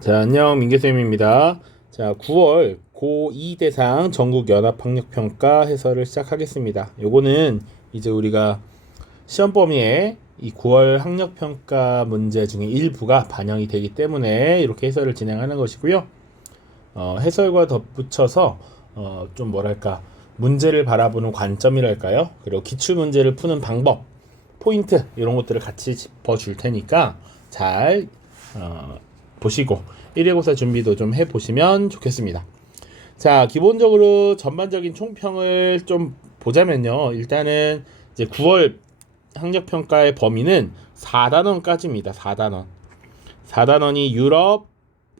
자, 안녕, 민규쌤입니다. 자, 9월 고2 대상 전국 연합학력평가 해설을 시작하겠습니다. 요거는 이제 우리가 시험 범위에 이 9월 학력평가 문제 중에 일부가 반영이 되기 때문에 이렇게 해설을 진행하는 것이고요. 해설과 덧붙여서 좀 뭐랄까 문제를 바라보는 관점이랄까요? 그리고 기출 문제를 푸는 방법, 포인트 이런 것들을 같이 짚어줄 테니까 잘 보시고 1회고사 준비도 좀 해보시면 좋겠습니다. 자, 기본적으로 전반적인 총평을 좀 보자면요. 일단은 이제 9월 학력평가의 범위는 4단원까지입니다. 4단원. 4단원이 유럽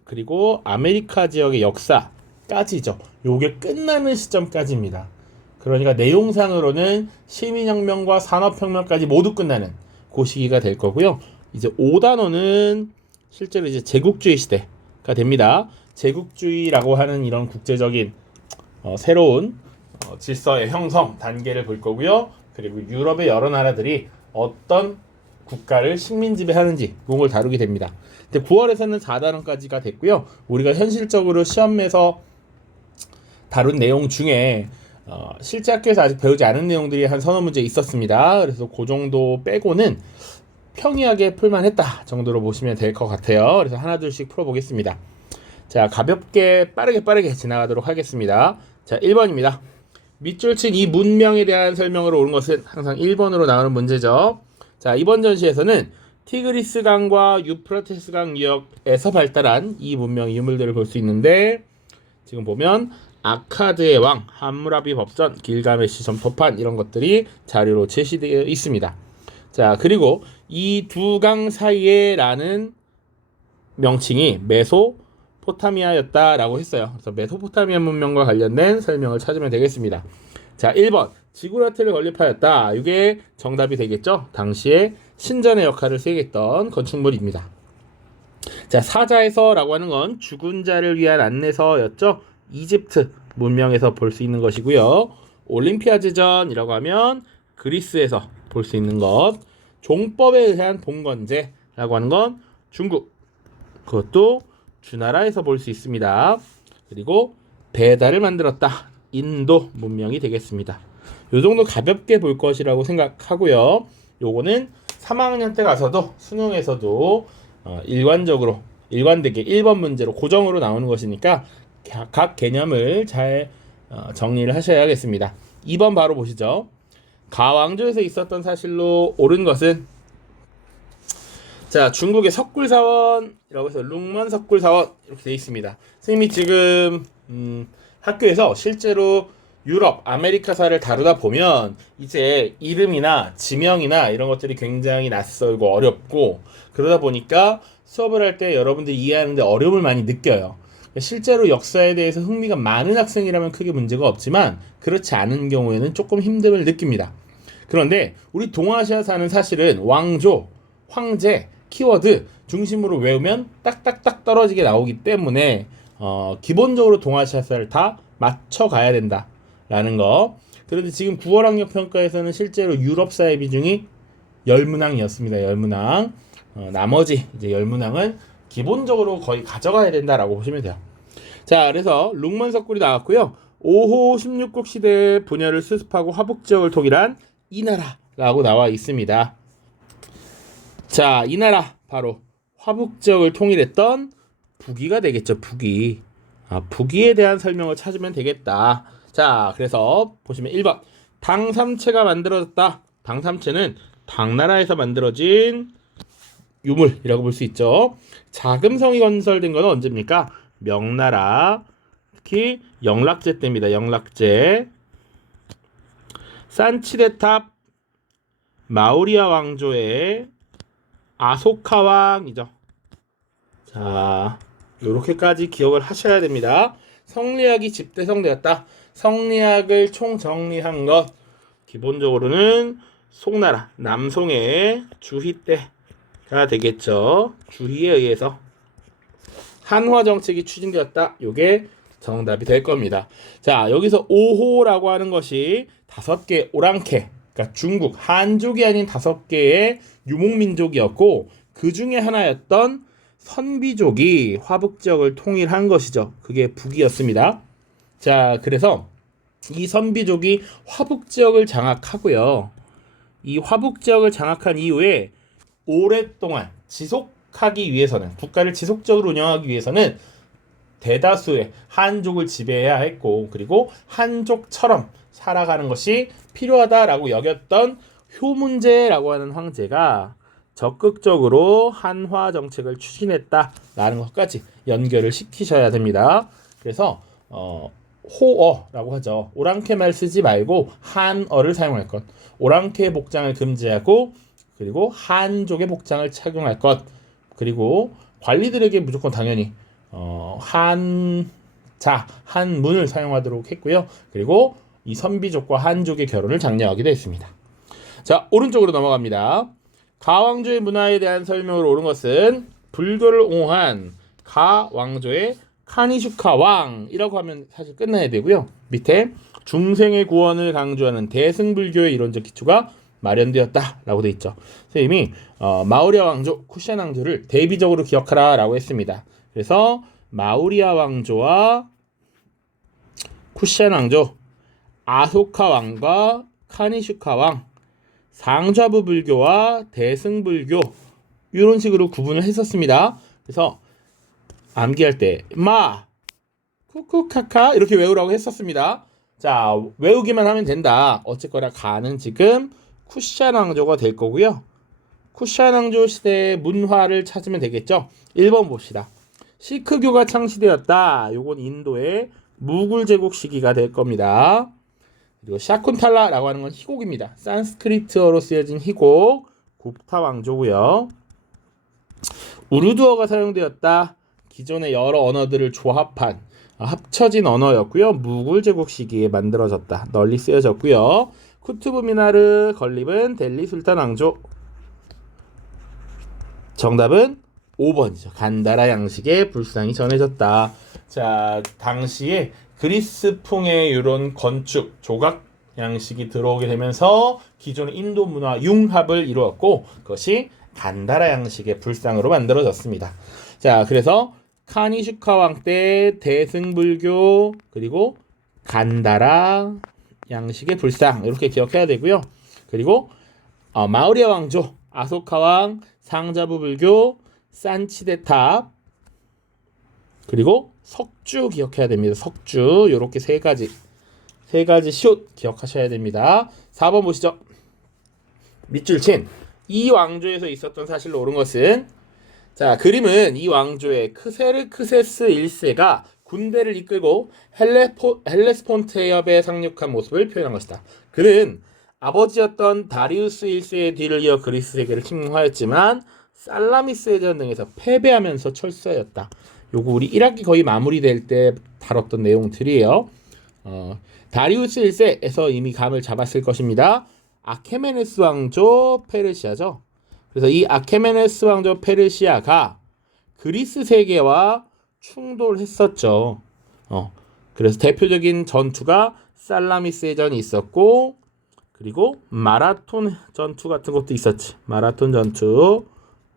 그리고 아메리카 지역의 역사까지죠. 요게 끝나는 시점까지입니다. 그러니까 내용상으로는 시민혁명과 산업혁명까지 모두 끝나는 그 시기가 될 거고요. 이제 5단원은 실제로 이제 제국주의 시대가 됩니다. 제국주의라고 하는 이런 국제적인 새로운 질서의 형성 단계를 볼 거고요. 그리고 유럽의 여러 나라들이 어떤 국가를 식민 지배하는지 그런 걸 다루게 됩니다. 근데 9월에서는 4단원까지가 됐고요. 우리가 현실적으로 시험에서 다룬 내용 중에 실제 학교에서 아직 배우지 않은 내용들이 한 서너 문제 있었습니다. 그래서 그 정도 빼고는 평이하게 풀만했다 정도로 보시면 될 것 같아요. 그래서 하나둘씩 풀어보겠습니다. 자, 가볍게 빠르게 지나가도록 하겠습니다. 자, 1번입니다. 밑줄 친 이 문명에 대한 설명으로 옳은 것은 항상 1번으로 나오는 문제죠. 자, 이번 전시에서는 티그리스 강과 유프라테스 강 유역에서 발달한 이 문명의 유물들을 볼 수 있는데 지금 보면 아카드의 왕, 함무라비 법전, 길가메시 점토판 이런 것들이 자료로 제시되어 있습니다. 자, 그리고 이 두 강 사이에 라는 명칭이 메소포타미아였다라고 했어요. 그래서 메소포타미아 문명과 관련된 설명을 찾으면 되겠습니다. 자, 1번 지구라트를 건립하였다. 이게 정답이 되겠죠? 당시에 신전의 역할을 수행했던 건축물입니다. 자, 사자에서라고 하는 건 죽은 자를 위한 안내서였죠. 이집트 문명에서 볼 수 있는 것이고요. 올림피아제전이라고 하면 그리스에서 볼 수 있는 것. 종법에 의한 봉건제라고 하는 건 중국, 그것도 주나라에서 볼 수 있습니다. 그리고 배달을 만들었다. 인도 문명이 되겠습니다. 요 정도 가볍게 볼 것이라고 생각하고요. 요거는 3학년 때 가서도 수능에서도 일관되게 1번 문제로 고정으로 나오는 것이니까 각 개념을 잘 정리를 하셔야겠습니다. 2번 바로 보시죠. 가왕조에서 있었던 사실로 옳은 것은 자, 중국의 석굴사원이라고 해서 룽먼 석굴사원 이렇게 되어 있습니다. 선생님이 지금 학교에서 실제로 유럽, 아메리카사를 다루다 보면 이제 이름이나 지명이나 이런 것들이 굉장히 낯설고 어렵고 그러다 보니까 수업을 할 때 여러분들이 이해하는데 어려움을 많이 느껴요. 실제로 역사에 대해서 흥미가 많은 학생이라면 크게 문제가 없지만 그렇지 않은 경우에는 조금 힘듦을 느낍니다. 그런데 우리 동아시아사는 사실은 왕조, 황제, 키워드 중심으로 외우면 딱딱딱 떨어지게 나오기 때문에 기본적으로 동아시아사를 다 맞춰가야 된다라는 거. 그런데 지금 9월 학력평가에서는 실제로 유럽사의 비중이 10문항이었습니다. 10문항. 나머지 이제 10문항은 기본적으로 거의 가져가야 된다라고 보시면 돼요. 자, 그래서 룽먼 석굴이 나왔고요. 5호 16국 시대의 분열을 수습하고 화북 지역을 통일한 이 나라라고 나와 있습니다. 자, 이 나라 바로 화북 지역을 통일했던 북이가 되겠죠. 북이. 북이에 대한 설명을 찾으면 되겠다. 자, 그래서 보시면 1번 당삼체가 만들어졌다. 당삼체는 당나라에서 만들어진 유물이라고 볼 수 있죠. 자금성이 건설된 건 언제입니까? 명나라, 특히 영락제 때입니다. 영락제. 산치레탑 마우리아 왕조의 아소카 왕이죠. 자, 요렇게까지 기억을 하셔야 됩니다. 성리학이 집대성되었다. 성리학을 총정리한 것 기본적으로는 송나라, 남송의 주희 때가 되겠죠. 주희에 의해서 한화 정책이 추진되었다. 요게 정답이 될 겁니다. 자, 여기서 5호라고 하는 것이 5개 오랑캐, 그러니까 중국, 한족이 아닌 5개의 유목민족이었고 그 중에 하나였던 선비족이 화북 지역을 통일한 것이죠. 그게 북이었습니다. 자, 그래서 이 선비족이 화북 지역을 장악하고요. 이 화북 지역을 장악한 이후에 오랫동안 지속하기 위해서는, 국가를 지속적으로 운영하기 위해서는 대다수의 한족을 지배해야 했고, 그리고 한족처럼 살아가는 것이 필요하다라고 여겼던 효문제라고 하는 황제가 적극적으로 한화 정책을 추진했다라는 것까지 연결을 시키셔야 됩니다. 그래서 호어라고 하죠. 오랑캐말 쓰지 말고 한어를 사용할 것. 오랑캐 복장을 금지하고, 그리고 한족의 복장을 착용할 것. 그리고 관리들에게 무조건 당연히 한문을 사용하도록 했고요. 그리고 이 선비족과 한족의 결혼을 장려하기도 했습니다. 자, 오른쪽으로 넘어갑니다. 가왕조의 문화에 대한 설명으로 옳은 것은 불교를 옹호한 가왕조의 카니슈카 왕이라고 하면 사실 끝나야 되고요. 밑에 중생의 구원을 강조하는 대승불교의 이론적 기초가 마련되었다라고 돼 있죠. 선생님이 마우리아 왕조, 쿠샤 왕조를 대비적으로 기억하라라고 했습니다. 그래서 마우리아 왕조와 쿠샤 왕조, 아소카 왕과 카니슈카 왕, 상좌부 불교와 대승불교 이런 식으로 구분을 했었습니다. 그래서 암기할 때 쿠쿠카카 이렇게 외우라고 했었습니다. 자, 외우기만 하면 된다. 어쨌거나 가는 지금 쿠샤 왕조가 될 거고요. 쿠샤 왕조 시대의 문화를 찾으면 되겠죠. 1번 봅시다. 시크교가 창시되었다. 요건 인도의 무굴 제국 시기가 될 겁니다. 그리고 샤쿤탈라라고 하는 건 희곡입니다. 산스크리트어로 쓰여진 희곡, 굽타 왕조고요. 우르두어가 사용되었다. 기존의 여러 언어들을 조합한 합쳐진 언어였고요. 무굴 제국 시기에 만들어졌다. 널리 쓰여졌고요. 쿠투브 미나르 건립은 델리 술탄 왕조. 정답은 5번이죠. 간다라 양식의 불상이 전해졌다. 자, 당시에 그리스풍의 이런 건축, 조각 양식이 들어오게 되면서 기존의 인도 문화 융합을 이루었고, 그것이 간다라 양식의 불상으로 만들어졌습니다. 자, 그래서 카니슈카 왕 때 대승불교, 그리고 간다라 양식의 불상 이렇게 기억해야 되고요. 그리고 마우리아 왕조, 아소카 왕, 상자부 불교, 산치데탑, 그리고 석주 기억해야 됩니다. 석주 요렇게 세 가지 숏 기억하셔야 됩니다. 4번 보시죠. 밑줄 친 이 왕조에서 있었던 사실로 옳은 것은, 자, 그림은 이 왕조의 크세르크세스 1세가 군대를 이끌고 헬레스폰트 해협에 상륙한 모습을 표현한 것이다. 그는 아버지였던 다리우스 1세의 뒤를 이어 그리스 세계를 침공하였지만 살라미스 해전 등에서 패배하면서 철수하였다. 요거 우리 1학기 거의 마무리될 때 다뤘던 내용들이에요. 다리우스 1세에서 이미 감을 잡았을 것입니다. 아케메네스 왕조 페르시아죠. 그래서 이 아케메네스 왕조 페르시아가 그리스 세계와 충돌했었죠. 그래서 대표적인 전투가 살라미스 해전이 있었고, 그리고 마라톤 전투 같은 것도 있었지. 마라톤 전투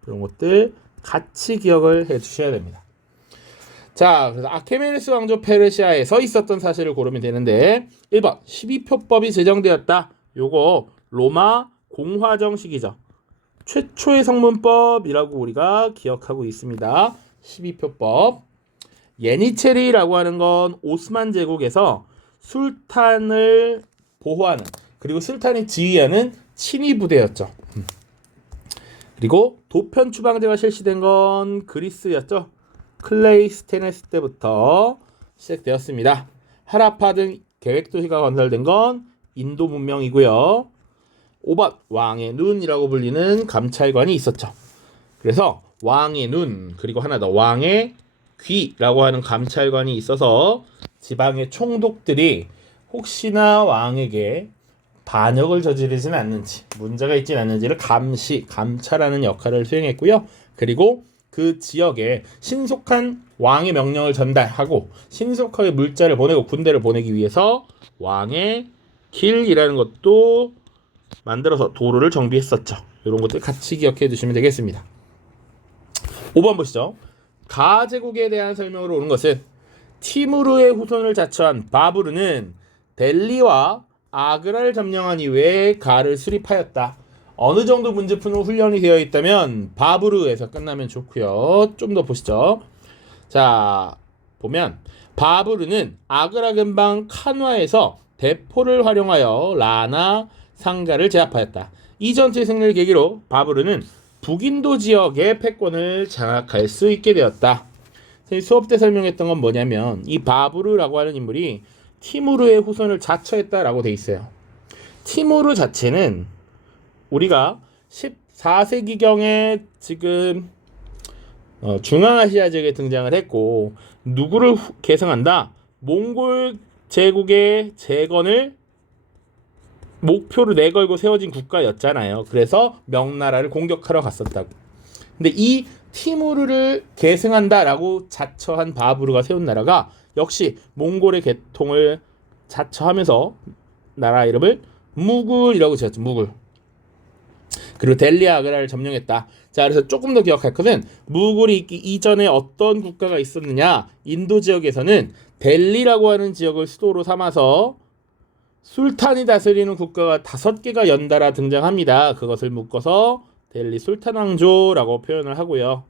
그런 것들 같이 기억을 해주셔야 됩니다. 자, 그래서 아케메네스 왕조 페르시아에서 있었던 사실을 고르면 되는데, 1번 12표법이 제정되었다. 요거 로마 공화정 시기죠. 최초의 성문법이라고 우리가 기억하고 있습니다. 12표법. 예니체리라고 하는 건 오스만 제국에서 술탄을 보호하는, 그리고 술탄이 지휘하는 친위 부대였죠. 그리고 도편 추방제가 실시된 건 그리스였죠. 클레이스테네스 때부터 시작되었습니다. 하라파 등 계획도시가 건설된 건 인도 문명이고요. 5번 왕의 눈이라고 불리는 감찰관이 있었죠. 그래서 왕의 눈, 그리고 하나 더 왕의 귀라고 하는 감찰관이 있어서 지방의 총독들이 혹시나 왕에게 반역을 저지르진 않는지, 문제가 있진 않는지를 감찰하는 역할을 수행했고요. 그리고 그 지역에 신속한 왕의 명령을 전달하고 신속하게 물자를 보내고 군대를 보내기 위해서 왕의 길이라는 것도 만들어서 도로를 정비했었죠. 이런 것들 같이 기억해 두시면 되겠습니다. 5번 보시죠. 가 제국에 대한 설명으로 오는 것은 티무르의 후손을 자처한 바부르는 델리와 아그라를 점령한 이후에 가를 수립하였다. 어느 정도 문제 푸는 훈련이 되어 있다면 바부르에서 끝나면 좋고요. 좀 더 보시죠. 자, 보면 바부르는 아그라 근방 칸와에서 대포를 활용하여 라나 상가를 제압하였다. 이 전투의 승리를 계기로 바부르는 북인도 지역의 패권을 장악할 수 있게 되었다. 수업 때 설명했던 건 뭐냐면 이 바부르라고 하는 인물이 티무르의 후손을 자처했다라고 돼 있어요. 티무르 자체는 우리가 14세기경에 지금 중앙아시아 지역에 등장을 했고 누구를 계승한다? 몽골 제국의 재건을 목표로 내걸고 세워진 국가였잖아요. 그래서 명나라를 공격하러 갔었다고. 근데 이 티무르를 계승한다라고 자처한 바부르가 세운 나라가 역시 몽골의 계통을 자처하면서 나라 이름을 무굴이라고 지었죠. 무굴. 그리고 델리 아그라를 점령했다. 자, 그래서 조금 더 기억할 것은 무굴이 있기 이전에 어떤 국가가 있었느냐? 인도 지역에서는 델리라고 하는 지역을 수도로 삼아서 술탄이 다스리는 국가가 5개가 연달아 등장합니다. 그것을 묶어서 델리 술탄 왕조라고 표현을 하고요.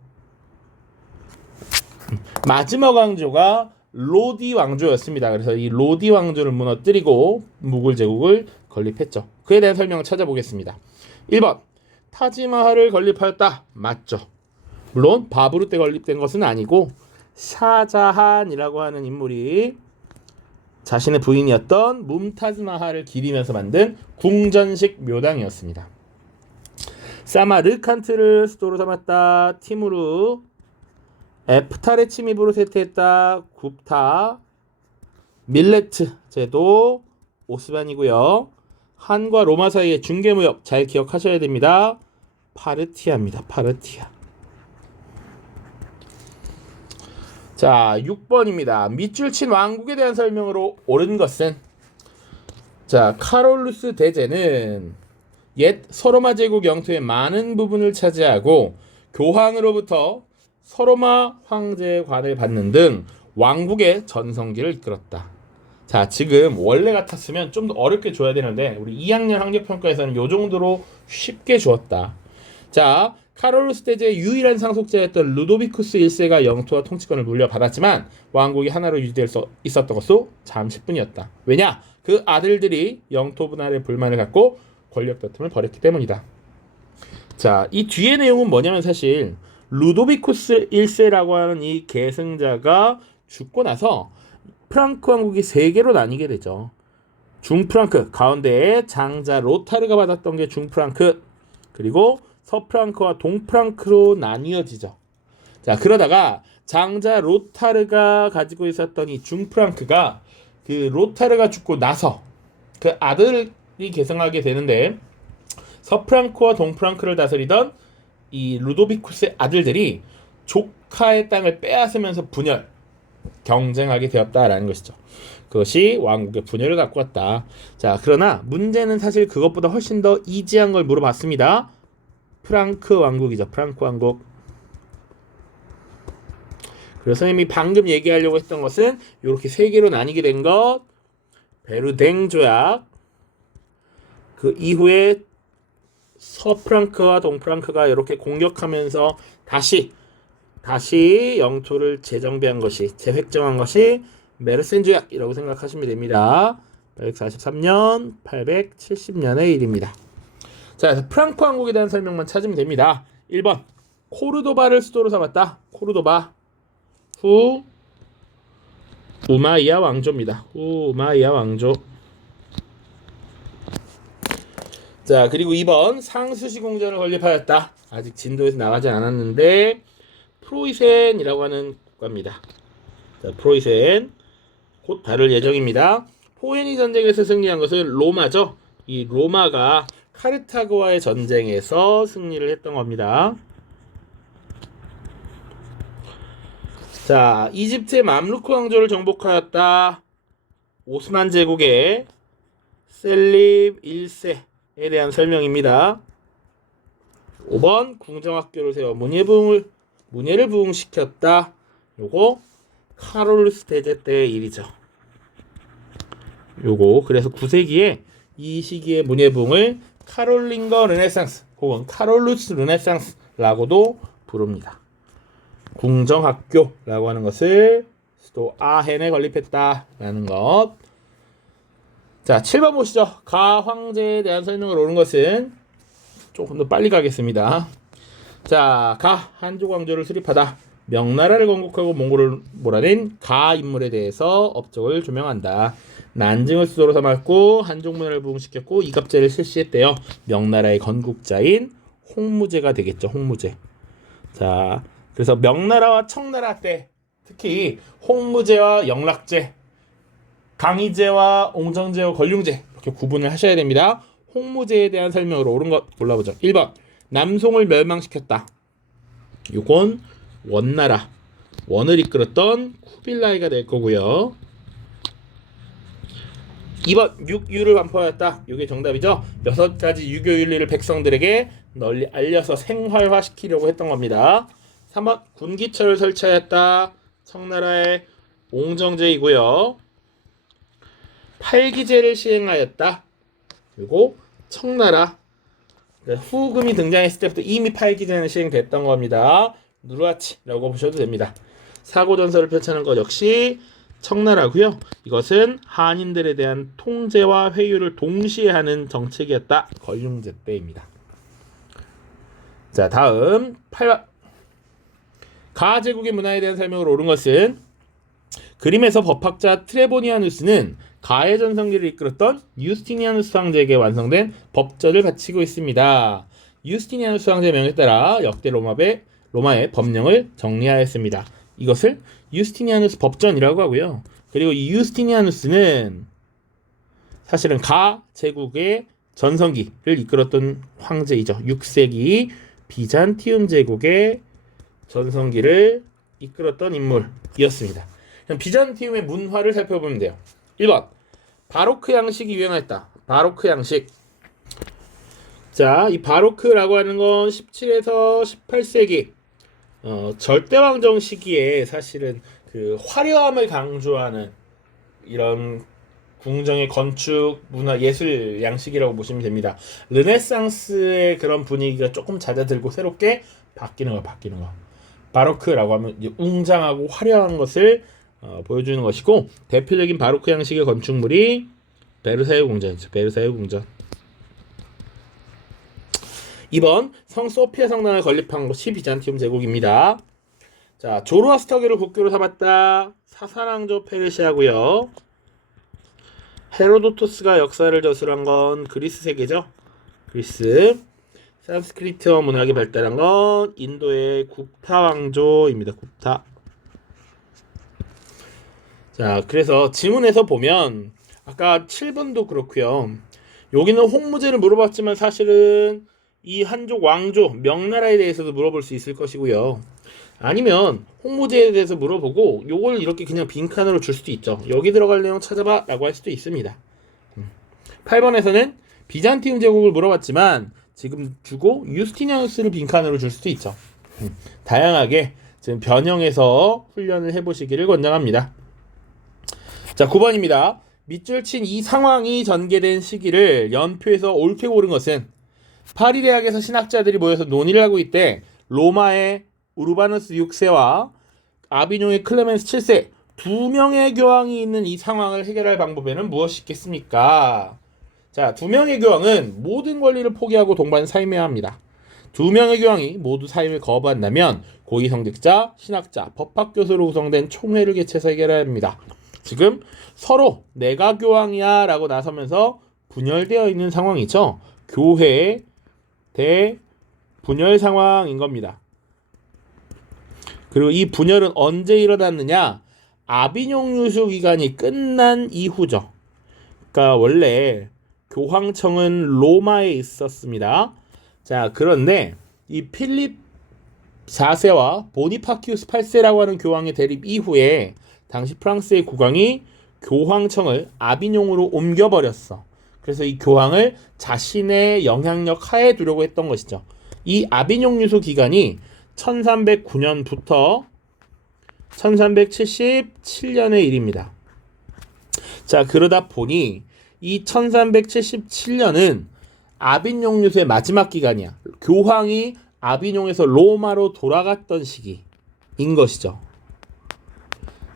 마지막 왕조가 로디 왕조였습니다. 그래서 이 로디 왕조를 무너뜨리고 무굴 제국을 건립했죠. 그에 대한 설명을 찾아보겠습니다. 1번 타지마할을 건립하였다. 맞죠. 물론 바부르 때 건립된 것은 아니고 샤자한이라고 하는 인물이 자신의 부인이었던 뭄타즈 마할을 기리면서 만든 궁전식 묘당이었습니다. 사마르칸트를 수도로 삼았다. 티무르. 에프타르 침입으로 쇠퇴했다. 굽타. 밀레트 제도 오스만이고요. 한과 로마 사이의 중개무역 잘 기억하셔야 됩니다. 파르티아입니다. 파르티아. 자, 6번입니다. 밑줄 친 왕국에 대한 설명으로 옳은 것은 자, 카롤루스 대제는 옛 서로마 제국 영토의 많은 부분을 차지하고 교황으로부터 서로마 황제의 관을 받는 등 왕국의 전성기를 이끌었다. 자, 지금 원래 같았으면 좀 더 어렵게 줘야 되는데 우리 2학년 학력평가에서는 이 정도로 쉽게 주었다. 자, 카롤루스 대제의 유일한 상속자였던 루도비쿠스 1세가 영토와 통치권을 물려받았지만 왕국이 하나로 유지될 수 있었던 것도 잠시뿐이었다. 왜냐? 그 아들들이 영토 분할에 불만을 갖고 권력 다툼을 벌였기 때문이다. 자, 이 뒤의 내용은 뭐냐면 사실 루도비쿠스 1세라고 하는 이 계승자가 죽고 나서 프랑크 왕국이 3개로 나뉘게 되죠. 중프랑크, 가운데에 장자 로타르가 받았던 게 중프랑크, 그리고 서프랑크와 동프랑크로 나뉘어지죠. 자, 그러다가 장자 로타르가 가지고 있었던 이 중프랑크가 그 로타르가 죽고 나서 그 아들이 계승하게 되는데 서프랑크와 동프랑크를 다스리던 이 루도비쿠스의 아들들이 조카의 땅을 빼앗으면서 분열, 경쟁하게 되었다라는 것이죠. 그것이 왕국의 분열을 갖고 왔다. 자, 그러나 문제는 사실 그것보다 훨씬 더 이지한 걸 물어봤습니다. 프랑크 왕국이죠. 프랑크 왕국. 그래서 선생님이 방금 얘기하려고 했던 것은 이렇게 3개로 나뉘게 된 것, 베르댕 조약, 그 이후에 서프랑크와 동프랑크가 이렇게 공격하면서 다시 영토를 재정비한 것이, 재획정한 것이 메르센 조약이라고 생각하시면 됩니다. 843년, 870년의 일입니다. 자, 프랑크 왕국에 대한 설명만 찾으면 됩니다. 1번 코르도바를 수도로 삼았다. 코르도바. 후 우마이야 왕조입니다. 우마이야 왕조. 자, 그리고 2번 상수시 공전을 건립하였다. 아직 진도에서 나가지 않았는데 프로이센이라고 하는 국가입니다. 자, 프로이센 곧 다룰 예정입니다. 포에니 전쟁에서 승리한 것은 로마죠. 이 로마가 카르타고와의 전쟁에서 승리를 했던 겁니다. 자, 이집트의 맘루크 왕조를 정복하였다. 오스만 제국의 셀립 1세에 대한 설명입니다. 5번 궁정학교를 세워 문예부흥을 문예를 부흥시켰다. 요거 카롤루스 대제 때의 일이죠. 요거 그래서 9세기에 이 시기의 문예 부흥을 카롤링거 르네상스 혹은 카롤루스 르네상스라고도 부릅니다. 궁정학교라고 하는 것을 수도 아헨에 건립했다라는 것. 자, 7번 보시죠. 가 황제에 대한 설명을 옳은 것은 조금 더 빨리 가겠습니다. 자, 가 한족 왕조를 수립하다. 명나라를 건국하고 몽골을 몰아낸 가 인물에 대해서 업적을 조명한다. 난징을 수도로 삼았고 한족 문화를 부흥시켰고 이갑제를 실시했대요. 명나라의 건국자인 홍무제가 되겠죠. 홍무제. 자, 그래서 명나라와 청나라 때 특히 홍무제와 영락제, 강희제와 옹정제와 걸륭제 이렇게 구분을 하셔야 됩니다. 홍무제에 대한 설명으로 옳은 것 골라보죠. 1번 남송을 멸망시켰다. 요건 원나라, 원을 이끌었던 쿠빌라이가 될 거고요. 2번 육유를 반포하였다. 이게 정답이죠. 6가지 유교 윤리를 백성들에게 널리 알려서 생활화시키려고 했던 겁니다. 3번 군기처를 설치하였다. 청나라의 옹정제이고요. 팔기제를 시행하였다. 그리고 청나라 후금이 등장했을 때부터 이미 팔기제는 시행됐던 겁니다. 누르하치라고 보셔도 됩니다. 사고전설을 펼치는 것 역시 청나라고요. 이것은 한인들에 대한 통제와 회유를 동시에 하는 정책이었다. 걸륭제 때입니다. 자, 다음 8번 가 제국의 문화에 대한 설명을 옳은 것은 그림에서 법학자 트레보니아누스는 가의 전성기를 이끌었던 유스티니아누스 황제에게 완성된 법전을 바치고 있습니다. 유스티니아누스 황제의 명에 따라 역대 로마의 법령을 정리하였습니다. 이것을 유스티니아누스 법전이라고 하고요. 그리고 이 유스티니아누스는 사실은 가 제국의 전성기를 이끌었던 황제이죠. 6세기 비잔티움 제국의 전성기를 이끌었던 인물이었습니다. 비잔티움의 문화를 살펴보면 돼요. 1번 바로크 양식이 유행했다. 바로크 양식. 자, 이 바로크라고 하는 건 17에서 18세기 절대왕정 시기에 사실은 그 화려함을 강조하는 이런 궁정의 건축, 문화, 예술 양식이라고 보시면 됩니다. 르네상스의 그런 분위기가 조금 잦아들고 새롭게 바뀌는 거. 바로크라고 하면 이제 웅장하고 화려한 것을 보여주는 것이고 대표적인 바로크 양식의 건축물이 베르사유 궁전이죠. 베르사유 궁전. 2번 성 소피아 성당을 건립한 곳이 비잔티움 제국입니다. 자, 조로아스터교를 국교로 삼았다. 사사왕조 페르시아고요. 헤로도토스가 역사를 저술한 건 그리스 세계죠. 그리스. 산스크리트어 문학이 발달한 건 인도의 굽타 왕조입니다. 굽타. 자, 그래서 지문에서 보면 아까 7번도 그렇고요. 여기는 홍무제를 물어봤지만 사실은 이 한족 왕조 명나라에 대해서도 물어볼 수 있을 것이고요. 아니면 홍무제에 대해서 물어보고 요걸 이렇게 그냥 빈칸으로 줄 수도 있죠. 여기 들어갈 내용 찾아봐 라고 할 수도 있습니다. 8번에서는 비잔티움 제국을 물어봤지만 지금 주고 유스티니아누스를 빈칸으로 줄 수도 있죠. 다양하게 지금 변형해서 훈련을 해보시기를 권장합니다. 자, 9번입니다. 밑줄 친 이 상황이 전개된 시기를 연표에서 옳게 고른 것은 파리 대학에서 신학자들이 모여서 논의를 하고 있대. 로마의 우르바누스 6세와 아비뇽의 클레멘스 7세 두 명의 교황이 있는 이 상황을 해결할 방법에는 무엇이 있겠습니까? 자, 두 명의 교황은 모든 권리를 포기하고 동반 사임해야 합니다. 두 명의 교황이 모두 사임을 거부한다면 고위성직자, 신학자, 법학교수로 구성된 총회를 개최해서 해결해야 합니다. 지금 서로 내가 교황이야 라고 나서면서 분열되어 있는 상황이죠. 교회 대 분열 상황인 겁니다. 그리고 이 분열은 언제 일어났느냐? 아비뇽 유수 기간이 끝난 이후죠. 그러니까 원래 교황청은 로마에 있었습니다. 자, 그런데 이 필립 4세와 보니파키우스 8세라고 하는 교황의 대립 이후에 당시 프랑스의 국왕이 교황청을 아비뇽으로 옮겨버렸어. 그래서 이 교황을 자신의 영향력 하에 두려고 했던 것이죠. 이 아비뇽 유수 기간이 1309년부터 1377년의 일입니다. 자, 그러다 보니 이 1377년은 아빈용 유수의 마지막 기간이야. 교황이 아비뇽에서 로마로 돌아갔던 시기인 것이죠.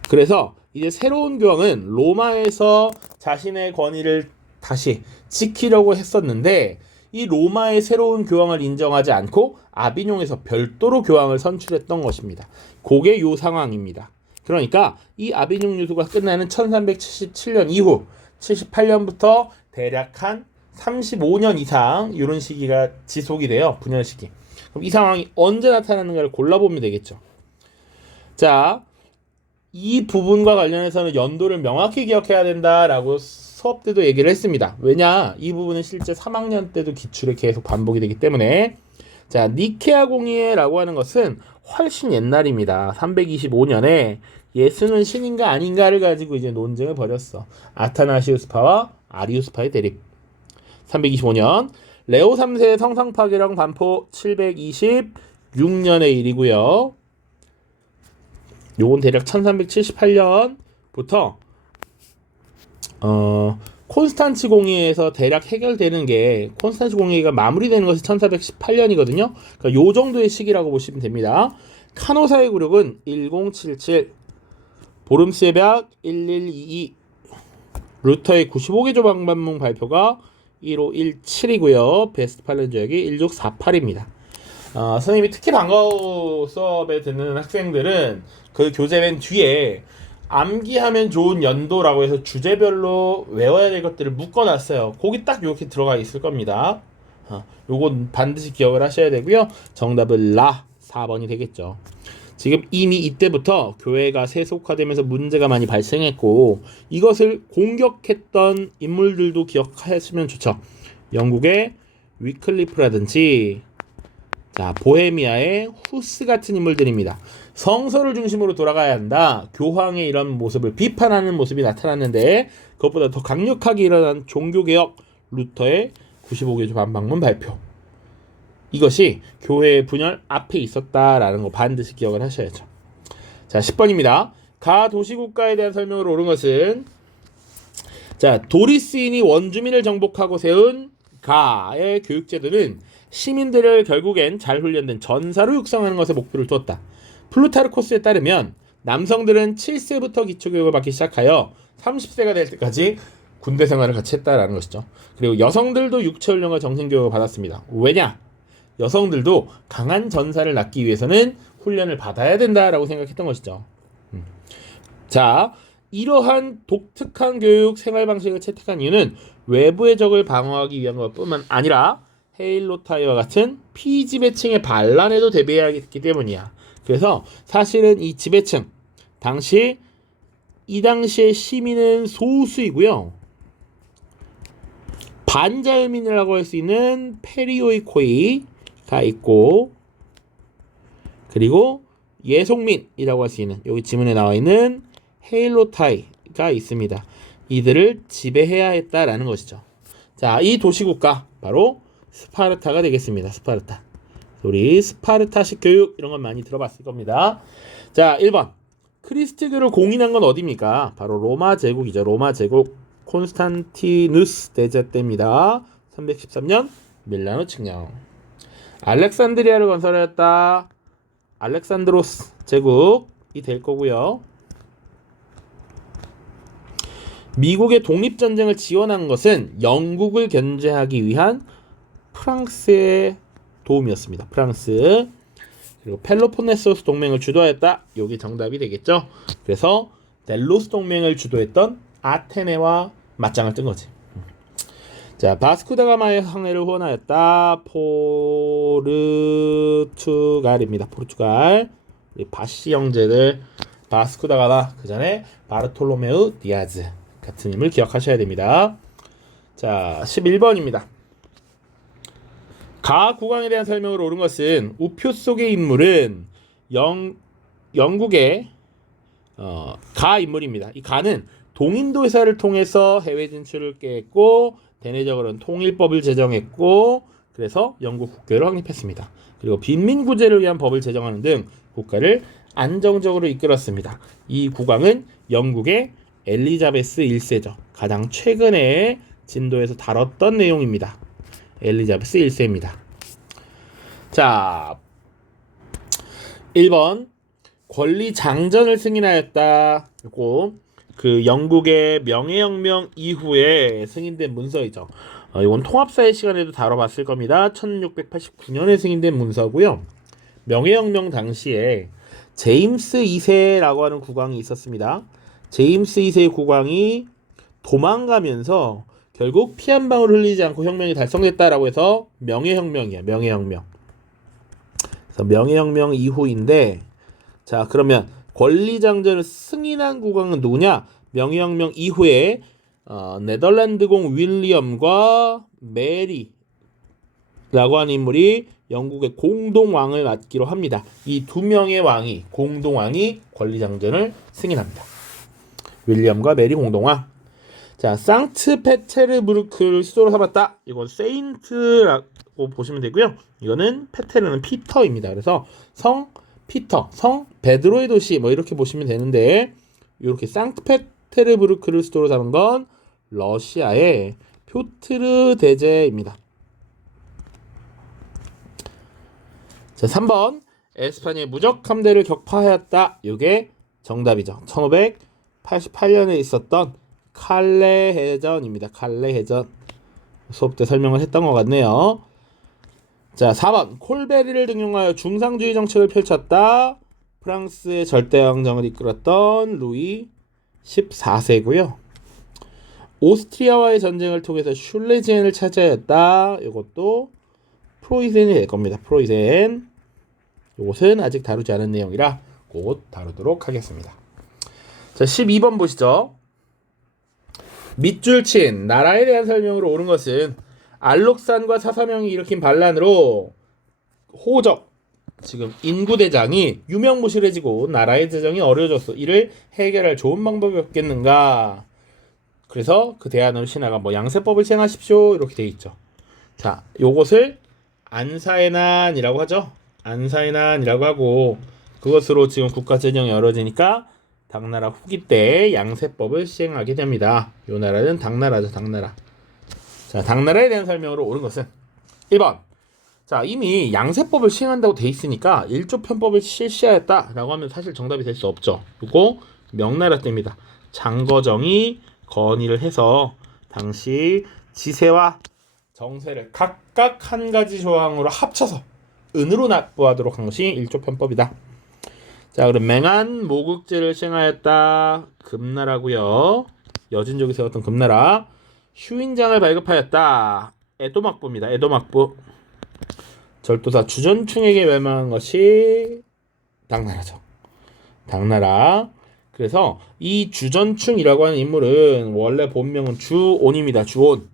그래서 이제 새로운 교황은 로마에서 자신의 권위를 다시 지키려고 했었는데 이 로마의 새로운 교황을 인정하지 않고 아비뇽에서 별도로 교황을 선출했던 것입니다. 그게 요 상황입니다. 그러니까 이 아비뇽 유수가 끝나는 1377년 이후 78년부터 대략 한 35년 이상 이런 시기가 지속이 돼요. 분열 시기. 그럼 이 상황이 언제 나타나는가를 골라보면 되겠죠. 자, 이 부분과 관련해서는 연도를 명확히 기억해야 된다라고 수업 때도 얘기를 했습니다. 왜냐? 이 부분은 실제 3학년 때도 기출에 계속 반복이 되기 때문에. 자, 니케아 공의회라고 하는 것은 훨씬 옛날입니다. 325년에 예수는 신인가 아닌가를 가지고 이제 논쟁을 벌였어. 아타나시우스파와 아리우스파의 대립. 325년 레오 3세의 성상 파괴령 반포 726년의 일이고요. 요건 대략 1378년부터 콘스탄치 공의회에서 대략 해결되는 게 콘스탄치 공의회가 마무리되는 것이 1418년이거든요. 그러니까 요 정도의 시기라고 보시면 됩니다. 카노사의 굴욕은 1077, 보름스의 벽 1122, 루터의 95개 조방반문 발표가 1517이고요. 베스트팔렌 조약이 1648입니다. 선생님이 특히 방과후 수업에 듣는 학생들은 그 교재 맨 뒤에 암기하면 좋은 연도라고 해서 주제별로 외워야 될 것들을 묶어놨어요. 거기 딱 이렇게 들어가 있을 겁니다. 요건 반드시 기억을 하셔야 되고요. 정답은 라 4번이 되겠죠. 지금 이미 이때부터 교회가 세속화되면서 문제가 많이 발생했고 이것을 공격했던 인물들도 기억하시면 좋죠. 영국의 위클리프라든지 자, 보헤미아의 후스 같은 인물들입니다. 성서를 중심으로 돌아가야 한다. 교황의 이런 모습을 비판하는 모습이 나타났는데 그것보다 더 강력하게 일어난 종교개혁 루터의 95개 반박문 발표. 이것이 교회의 분열 앞에 있었다라는 거 반드시 기억을 하셔야죠. 자, 10번입니다. 가 도시국가에 대한 설명으로 옳은 것은 자, 도리스인이 원주민을 정복하고 세운 가의 교육제도는 시민들을 결국엔 잘 훈련된 전사로 육성하는 것에 목표를 두었다. 플루타르코스에 따르면 남성들은 7세부터 기초교육을 받기 시작하여 30세가 될 때까지 군대 생활을 같이 했다라는 것이죠. 그리고 여성들도 육체훈련과 정신교육을 받았습니다. 왜냐? 여성들도 강한 전사를 낳기 위해서는 훈련을 받아야 된다라고 생각했던 것이죠. 자, 이러한 독특한 교육 생활 방식을 채택한 이유는 외부의 적을 방어하기 위한 것뿐만 아니라 헤일로타이와 같은 피지배층의 반란에도 대비해야 했기 때문이야. 그래서 사실은 이 지배층 이 당시의 시민은 소수이고요. 반자유민이라고 할 수 있는 페리오이코이가 있고 그리고 예속민이라고 할 수 있는 여기 지문에 나와 있는 헤일로타이가 있습니다. 이들을 지배해야 했다라는 것이죠. 자, 이 도시국가 바로 스파르타가 되겠습니다. 스파르타. 우리 스파르타식 교육 이런 건 많이 들어봤을 겁니다. 자, 1번. 크리스트교를 공인한 건 어디입니까? 바로 로마 제국이죠. 로마 제국 콘스탄티누스 대제 때입니다. 313년 밀라노 칙령. 알렉산드리아를 건설하였다. 알렉산드로스 제국이 될 거고요. 미국의 독립전쟁을 지원한 것은 영국을 견제하기 위한 프랑스의 도움이었습니다. 프랑스. 그리고 펠로폰네소스 동맹을 주도하였다. 여기 정답이 되겠죠. 그래서 델로스 동맹을 주도했던 아테네와 맞짱을 뜬 거지. 자, 바스코다가마의 항해를 후원하였다. 포르투갈입니다. 포르투갈. 바시 형제들 바스코다가마 그 전에 바르톨로메우 디아즈 같은 힘을 기억하셔야 됩니다. 자, 11번입니다. 가 국왕에 대한 설명으로 옳은 것은 우표 속의 인물은 영국의 가 인물입니다. 이 가는 동인도 회사를 통해서 해외 진출을 꾀했고 대내적으로는 통일법을 제정했고 그래서 영국 국교를 확립했습니다. 그리고 빈민구제를 위한 법을 제정하는 등 국가를 안정적으로 이끌었습니다. 이 국왕은 영국의 엘리자베스 1세죠. 가장 최근에 진도에서 다뤘던 내용입니다. 엘리자베스 1세입니다. 자, 1번 권리 장전을 승인하였다. 이거 그 영국의 명예혁명 이후에 승인된 문서이죠. 이건 통합사회 시간에도 다뤄봤을 겁니다. 1689년에 승인된 문서고요. 명예혁명 당시에 제임스 2세라고 하는 국왕이 있었습니다. 제임스 2세의 국왕이 도망가면서 결국 피 한 방울 흘리지 않고 혁명이 달성됐다라고 해서 명예혁명이야. 명예혁명. 그래서 명예혁명 이후인데, 자, 그러면 권리장전을 승인한 국왕은 누구냐? 명예혁명 이후에 네덜란드공 윌리엄과 메리라고 하는 인물이 영국의 공동왕을 맡기로 합니다. 이 두 명의 왕이 공동왕이 권리장전을 승인합니다. 윌리엄과 메리 공동왕. 자, 상트페테르부르크를 수도로 삼았다. 이건 세인트라고 보시면 되고요. 이거는 페테르는 피터입니다. 그래서 성 피터, 성 베드로의 도시 뭐 이렇게 보시면 되는데, 이렇게 상트페테르부르크를 수도로 삼은 건 러시아의 표트르 대제입니다. 자, 3번 에스파냐의 무적 함대를 격파하였다. 이게 정답이죠. 1588년에 있었던 칼레 해전입니다. 칼레 해전. 수업 때 설명을 했던 것 같네요. 자, 4번 콜베리를 등용하여 중상주의 정책을 펼쳤다. 프랑스의 절대왕정을 이끌었던 루이 14세고요. 오스트리아와의 전쟁을 통해서 슐레지엔을 차지하였다. 이것도 프로이센이 될 겁니다. 프로이센. 이것은 아직 다루지 않은 내용이라 곧 다루도록 하겠습니다. 자, 12번 보시죠. 밑줄 친 나라에 대한 설명으로 옳은 것은 알록산과 사사명이 일으킨 반란으로 호적, 지금 인구대장이 유명무실해지고 나라의 재정이 어려워졌어. 이를 해결할 좋은 방법이 없겠는가. 그래서 그 대안으로 신하가 뭐 양세법을 시행하십시오 이렇게 돼 있죠. 자, 요것을 안사의 난이라고 하죠. 안사의 난이라고 하고, 그것으로 지금 국가 재정이 어려워지니까 당나라 후기 때 양세법을 시행하게 됩니다. 요 나라는 당나라죠. 당나라. 자, 당나라에 대한 설명으로 옳은 것은 1번. 자, 이미 양세법을 시행한다고 돼 있으니까 일조편법을 실시하였다라고 하면 사실 정답이 될 수 없죠. 그리고 명나라 때입니다. 장거정이 건의를 해서 당시 지세와 정세를 각각 한 가지 조항으로 합쳐서 은으로 납부하도록 한 것이 일조편법이다. 자, 그럼 맹한 모국제를 시행하였다. 금나라고요. 여진족이 세웠던 금나라. 휴인장을 발급하였다. 에도막부입니다. 에도막부. 절도사 주전충에게 멸망한 것이 당나라죠. 당나라. 그래서 이 주전충이라고 하는 인물은 원래 본명은 주온입니다. 주온.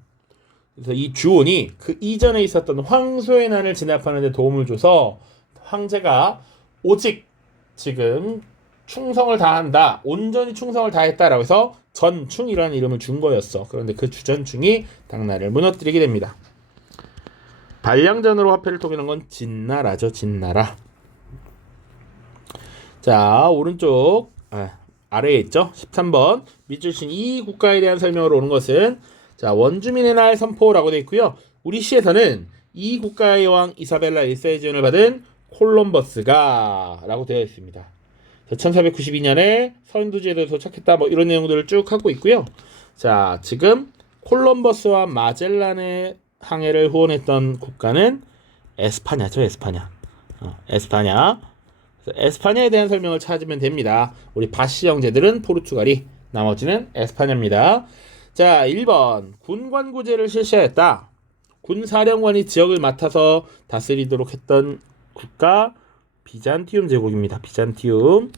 그래서 이 주온이 그 이전에 있었던 황소의 난을 진압하는 데 도움을 줘서 황제가 오직 지금 충성을 다한다, 온전히 충성을 다했다라고 해서 전충이라는 이름을 준 거였어. 그런데 그 주전충이 당나라를 무너뜨리게 됩니다. 반량전으로 화폐를 통일한 건 진나라죠. 진나라. 자, 오른쪽 아래에 있죠. 13번 밑줄 친 이 국가에 대한 설명으로 오는 것은, 자, 원주민의 날 선포라고 되어 있고요. 우리 시에서는 이 국가의 왕 이사벨라 1세의 지원을 받은 콜럼버스가 라고 되어 있습니다. 1492년에 서인도주에 도착했다 뭐 이런 내용들을 쭉 하고 있고요. 자, 지금 콜럼버스와 마젤란의 항해를 후원했던 국가는 에스파냐죠. 에스파냐. 에스파냐. 그래서 에스파냐에 대한 설명을 찾으면 됩니다. 우리 바시 형제들은 포르투갈이, 나머지는 에스파냐입니다. 자, 1번 군관구제를 실시하였다. 군사령관이 지역을 맡아서 다스리도록 했던 국가 비잔티움 제국입니다. 비잔티움.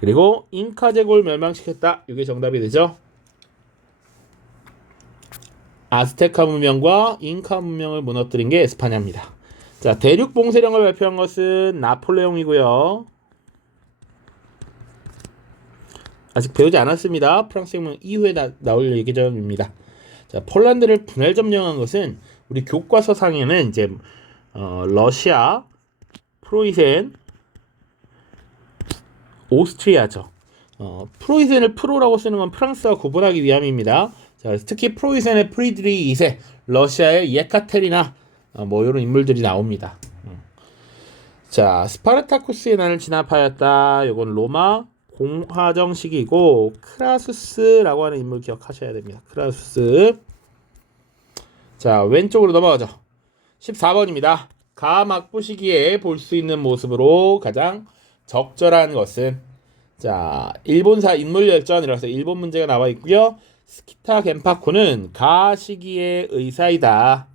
그리고 잉카 제국을 멸망시켰다. 이게 정답이 되죠. 아스테카 문명과 잉카 문명을 무너뜨린 게 에스파냐입니다. 자, 대륙 봉쇄령을 발표한 것은 나폴레옹이고요. 아직 배우지 않았습니다. 프랑스 혁명 이후에 나올 예정입니다. 자, 폴란드를 분할 점령한 것은 우리 교과서상에는 이제 러시아, 프로이센, 오스트리아죠. 프로이센을 프로라고 쓰는 건 프랑스와 구분하기 위함입니다. 자, 특히 프로이센의 프리드리히 2세, 러시아의 예카테리나 뭐 이런 인물들이 나옵니다. 자, 스파르타쿠스의 난을 진압하였다. 이건 로마 공화정 시기이고 크라수스라고 하는 인물 기억하셔야 됩니다. 크라수스. 자, 왼쪽으로 넘어가죠. 14번입니다. 가막부 시기에 볼 수 있는 모습으로 가장 적절한 것은, 자, 일본사 인물열전이라서 일본 문제가 나와 있고요. 스키타 겐파쿠는 가 시기의 의사이다.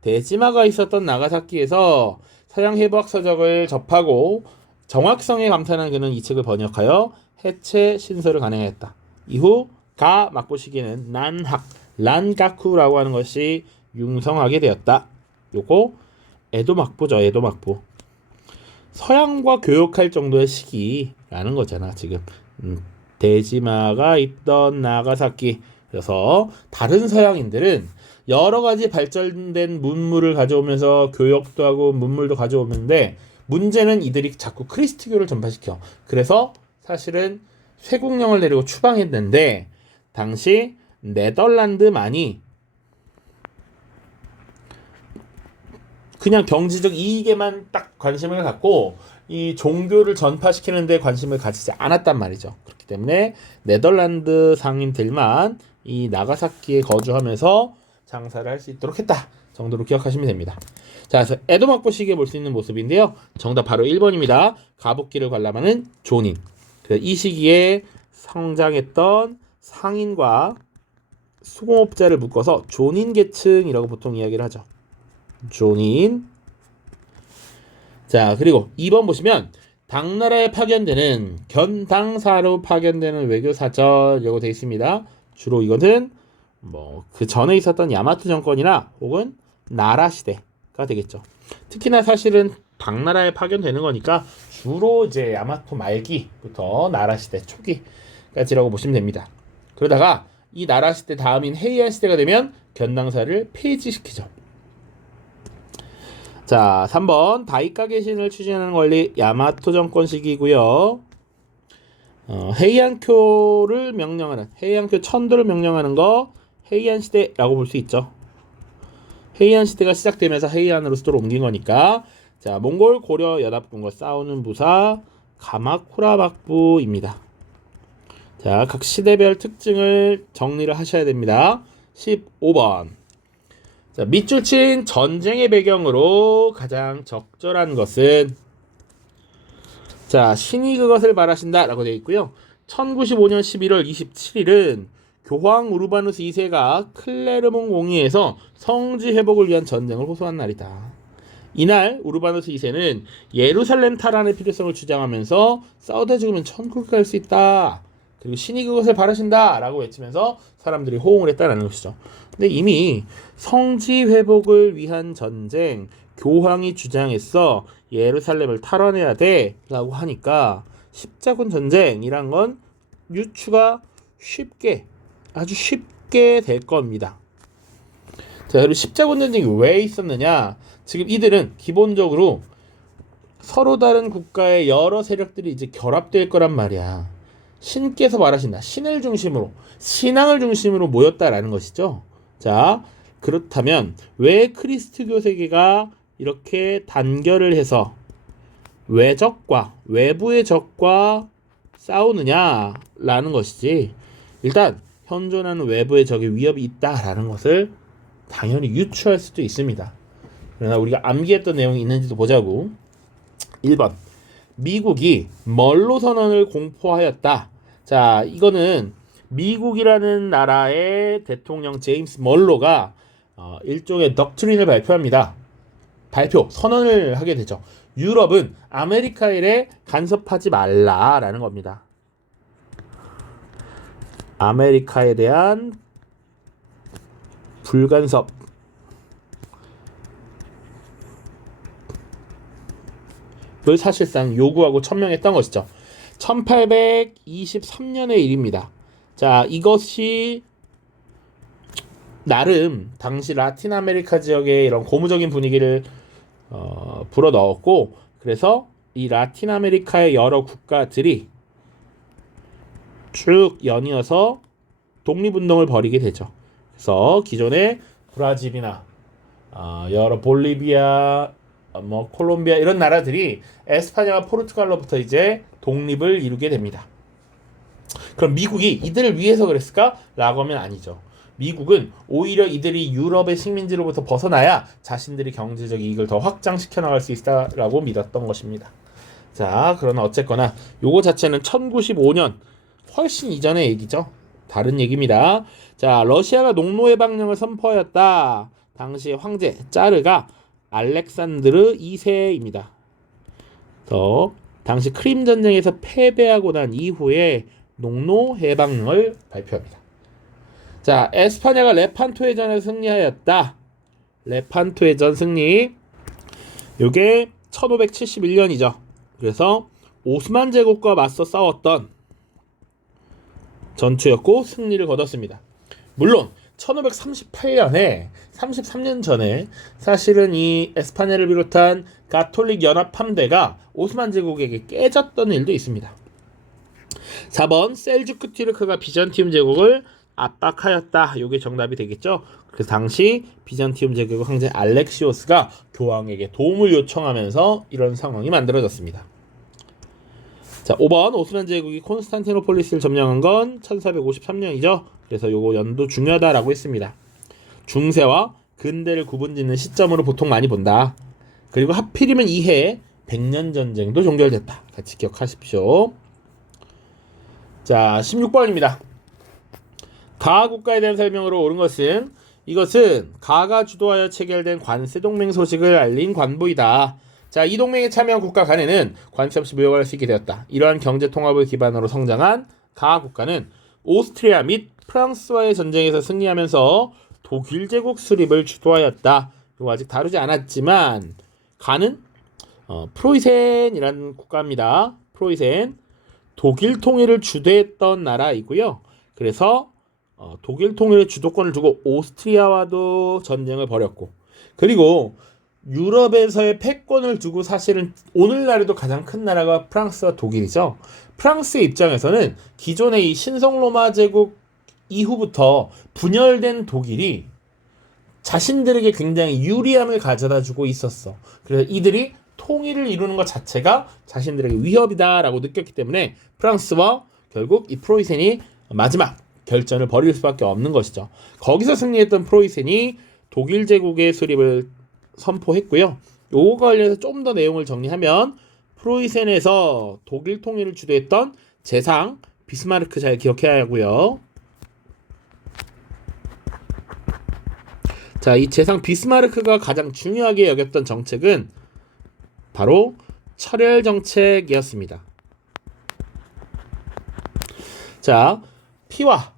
대지마가 있었던 나가사키에서 서양 해부학 서적을 접하고 정확성에 감탄한 그는 이 책을 번역하여 해체 신설을 간행했다. 이후 가 막부 시기에는 난학, 란가쿠라고 하는 것이 융성하게 되었다. 요거 에도 막부죠. 에도 막부. 서양과 교역할 정도의 시기라는 거잖아. 지금 대지마가 있던 나가사키. 그래서 다른 서양인들은 여러 가지 발전된 문물을 가져오면서 교역도 하고 문물도 가져오는데, 문제는 이들이 자꾸 크리스트교를 전파시켜. 그래서 사실은 쇄국령을 내리고 추방했는데, 당시 네덜란드만이 그냥 경제적 이익에만 딱 관심을 갖고 이 종교를 전파시키는 데 관심을 가지지 않았단 말이죠. 그렇기 때문에 네덜란드 상인들만 이 나가사키에 거주하면서 장사를 할 수 있도록 했다 정도로 기억하시면 됩니다. 자, 그래서 에도 막부 시기에 볼 수 있는 모습인데요. 정답 바로 1번입니다. 가복기를 관람하는 존인. 이 시기에 성장했던 상인과 수공업자를 묶어서 존인 계층이라고 보통 이야기를 하죠. 존인. 자, 그리고 2번 보시면 당나라에 파견되는 견당사로 파견되는 외교사절 이라고 되어 있습니다. 주로 이것은 뭐 그 전에 있었던 야마토 정권이나 혹은 나라 시대가 되겠죠. 특히나 사실은 당나라에 파견되는 거니까 주로 이제 야마토 말기부터 나라 시대 초기까지라고 보시면 됩니다. 그러다가 이 나라 시대 다음인 헤이안 시대가 되면 견당사를 폐지시키죠. 자, 3번 다이카게 신을 추진하는 권리 야마토 정권 시기고요. 헤이안쿄를 명령하는, 헤이안쿄 천도를 명령하는 거 헤이안 시대라고 볼 수 있죠. 헤이안 시대가 시작되면서 헤이안으로 수도를 옮긴 거니까. 자, 몽골 고려 연합군과 싸우는 부사 가마쿠라 막부입니다. 자, 각 시대별 특징을 정리를 하셔야 됩니다. 15번. 자, 밑줄 친 전쟁의 배경으로 가장 적절한 것은, 자, 신이 그것을 말하신다 라고 되어 있고요. 1095년 11월 27일은 교황 우르바누스 2세가 클레르몬 공의에서 성지 회복을 위한 전쟁을 호소한 날이다. 이날 우르바누스 2세는 예루살렘 탈환의 필요성을 주장하면서 싸우다 죽으면 천국에 갈 수 있다. 그리고 신이 그것을 바라신다 라고 외치면서 사람들이 호응을 했다는 것이죠. 근데 이미 성지 회복을 위한 전쟁, 교황이 주장했어 예루살렘을 탈환해야 돼 라고 하니까 십자군 전쟁이란 건 유추가 아주 쉽게 될 겁니다. 자, 그리고 십자군 전쟁이 왜 있었느냐? 지금 이들은 기본적으로 서로 다른 국가의 여러 세력들이 이제 결합될 거란 말이야. 신께서 말하신다. 신을 중심으로, 신앙을 중심으로 모였다라는 것이죠. 자, 그렇다면 왜 크리스트교 세계가 이렇게 단결을 해서 외적과 외부의 적과 싸우느냐라는 것이지, 일단 현존하는 외부의 적의 위협이 있다라는 것을 당연히 유추할 수도 있습니다. 그러나 우리가 암기했던 내용이 있는지도 보자고. 1번. 미국이 멀로 선언을 공포하였다. 자, 이거는 미국이라는 나라의 대통령 제임스 멀로가 일종의 덕트린을 발표합니다. 선언을 하게 되죠. 유럽은 아메리카 일에 간섭하지 말라라는 겁니다. 아메리카에 대한 불간섭을 사실상 요구하고 천명했던 것이죠. 1823년의 일입니다. 자, 이것이 나름 당시 라틴 아메리카 지역의 이런 고무적인 분위기를 불어 넣었고, 그래서 이 라틴 아메리카의 여러 국가들이 쭉 연이어서 독립운동을 벌이게 되죠. 그래서 기존의 브라질이나 여러 볼리비아, 뭐 콜롬비아 이런 나라들이 에스파냐와 포르투갈로부터 이제 독립을 이루게 됩니다. 그럼 미국이 이들을 위해서 그랬을까? 라고 하면 아니죠. 미국은 오히려 이들이 유럽의 식민지로부터 벗어나야 자신들이 경제적 이익을 더 확장시켜 나갈 수 있다라고 믿었던 것입니다. 자, 그러나 어쨌거나 요거 자체는 1095년 훨씬 이전의 얘기죠. 다른 얘기입니다. 자, 러시아가 농노해방령을 선포하였다. 당시 황제 짜르가 알렉산드르 2세입니다. 당시 크림 전쟁에서 패배하고 난 이후에 농노해방령을 발표합니다. 자, 에스파냐가 레판토 해전에 승리하였다. 레판토 해전 승리. 요게 1571년이죠. 그래서 오스만 제국과 맞서 싸웠던 전투였고 승리를 거뒀습니다. 물론 1538년에 33년 전에 사실은 이 에스파냐를 비롯한 가톨릭 연합 함대가 오스만 제국에게 깨졌던 일도 있습니다. 4번 셀주크 튀르크가 비잔티움 제국을 압박하였다. 이게 정답이 되겠죠. 그래서 당시 비잔티움 제국 황제 알렉시오스가 교황에게 도움을 요청하면서 이런 상황이 만들어졌습니다. 자, 5번 오스만 제국이 콘스탄티노폴리스를 점령한 건 1453년이죠. 그래서 요거 연도 중요하다라고 했습니다. 중세와 근대를 구분짓는 시점으로 보통 많이 본다. 그리고 하필이면 이해 100년 전쟁도 종결됐다. 같이 기억하십시오. 자, 16번입니다. 가하 국가에 대한 설명으로 옳은 것은 이것은 가가 주도하여 체결된 관세 동맹 소식을 알린 관보이다. 자, 이 동맹에 참여한 국가 간에는 관세 없이 무역을 수 있게 되었다. 이러한 경제 통합을 기반으로 성장한 가하 국가는 오스트리아 및 프랑스와의 전쟁에서 승리하면서 독일 제국 수립을 주도하였다. 이거 아직 다루지 않았지만 가는 프로이센이라는 국가입니다. 프로이센 독일 통일을 주도했던 나라이고요. 그래서 독일 통일의 주도권을 두고 오스트리아와도 전쟁을 벌였고, 그리고 유럽에서의 패권을 두고 사실은 오늘날에도 가장 큰 나라가 프랑스와 독일이죠. 프랑스의 입장에서는 기존의 이 신성로마 제국 이후부터 분열된 독일이 자신들에게 굉장히 유리함을 가져다주고 있었어. 그래서 이들이 통일을 이루는 것 자체가 자신들에게 위협이다라고 느꼈기 때문에 프랑스와 결국 이 프로이센이 마지막 결전을 벌일 수밖에 없는 것이죠. 거기서 승리했던 프로이센이 독일 제국의 수립을 선포했고요. 요거 관련해서 좀 더 내용을 정리하면 프로이센에서 독일 통일을 주도했던 재상 비스마르크 잘 기억해야 하고요. 자, 이 재상 비스마르크가 가장 중요하게 여겼던 정책은 바로 철혈 정책이었습니다. 자, 피와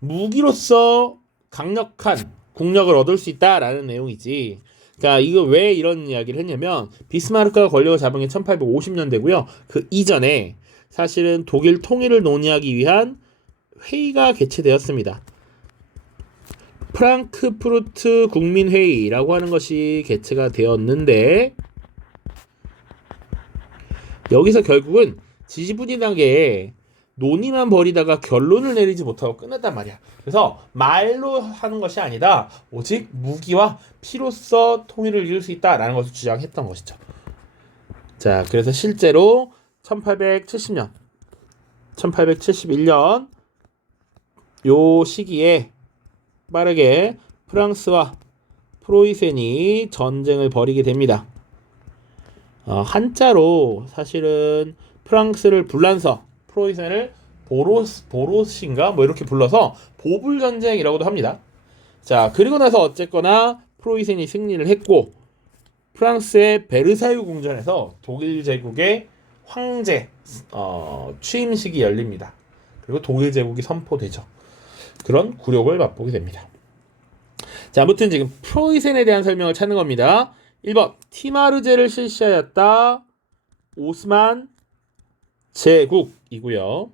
무기로서 강력한 국력을 얻을 수 있다라는 내용이지. 자, 이거 왜 이런 이야기를 했냐면 비스마르크가 권력을 잡은 게 1850년대고요. 그 이전에 사실은 독일 통일을 논의하기 위한 회의가 개최되었습니다. 프랑크푸르트 국민회의라고 하는 것이 개최가 되었는데 여기서 결국은 지지부진하게 논의만 벌이다가 결론을 내리지 못하고 끝났단 말이야. 그래서 말로 하는 것이 아니다. 오직 무기와 피로써 통일을 이룰 수 있다라는 것을 주장했던 것이죠. 자, 그래서 실제로 1870년, 1871년 요 시기에 빠르게 프랑스와 프로이센이 전쟁을 벌이게 됩니다. 한자로 사실은 프랑스를 불란서, 프로이센을 보로스인가 뭐 이렇게 불러서 보불전쟁이라고도 합니다. 자, 그리고 나서 어쨌거나 프로이센이 승리를 했고 프랑스의 베르사유 궁전에서 독일 제국의 황제 취임식이 열립니다. 그리고 독일 제국이 선포되죠. 그런 굴욕을 맛보게 됩니다. 자, 아무튼 지금 프로이센에 대한 설명을 찾는 겁니다. 1번 티마르제를 실시하였다. 오스만 제국이고요.